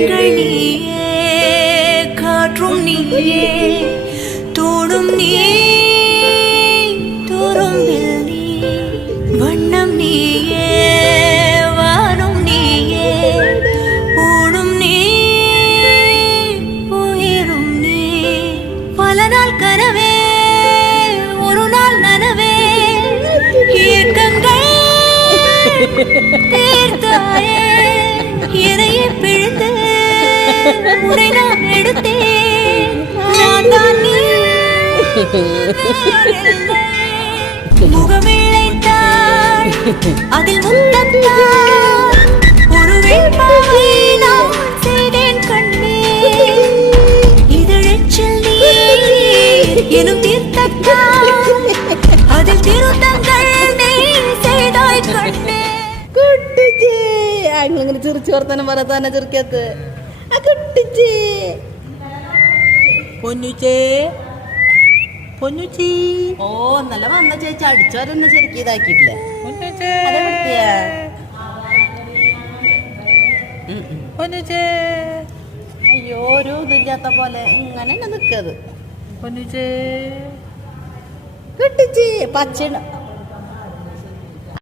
கண்கள் நீயே காற்றும் நீயே தோடும் நீ துரும்பில் நீ வண்ணம் நீயே வானும் நீயே ஊடும் நீ உயிரும் நீ பல நாள் கனவே ஒரு நாள் நனவே ஏக்கங்கள் தீர்த்தாயே இதையே பிழிந்து உரை நான் எடுத்தேன் நான் தான் நீ முகமிழைத்தாள் அதில் முத்தத்தாள் ஒரு வேட்பாவை நான் செய்தேன் கண்ணே இதழெச்சில் நீர் எனும் தீர்த்தத்தாள் அதில் திருத்தங்கள் நீ செய்தாய் கண்ணே കുട്ടിച്ചി അങ്ങനെ ചിരിച്ചു വർത്താനം പറയാൻ ചെറുക്കത്ത് ആ കുട്ടിച്ചി പൊന്നുച്ചേ പൊന്നുച്ചി ഓ നല്ല വന്ന ചേച്ചി അടിച്ചോരെന്നെ ശരിക്കും ഇതാക്കിയിട്ടില്ലേ അയ്യോ ഒരു ഇതില്ലാത്ത പോലെ ഇങ്ങനെ നിക്കത് പൊന്നുച്ചേ കുട്ടിച്ചി പച്ച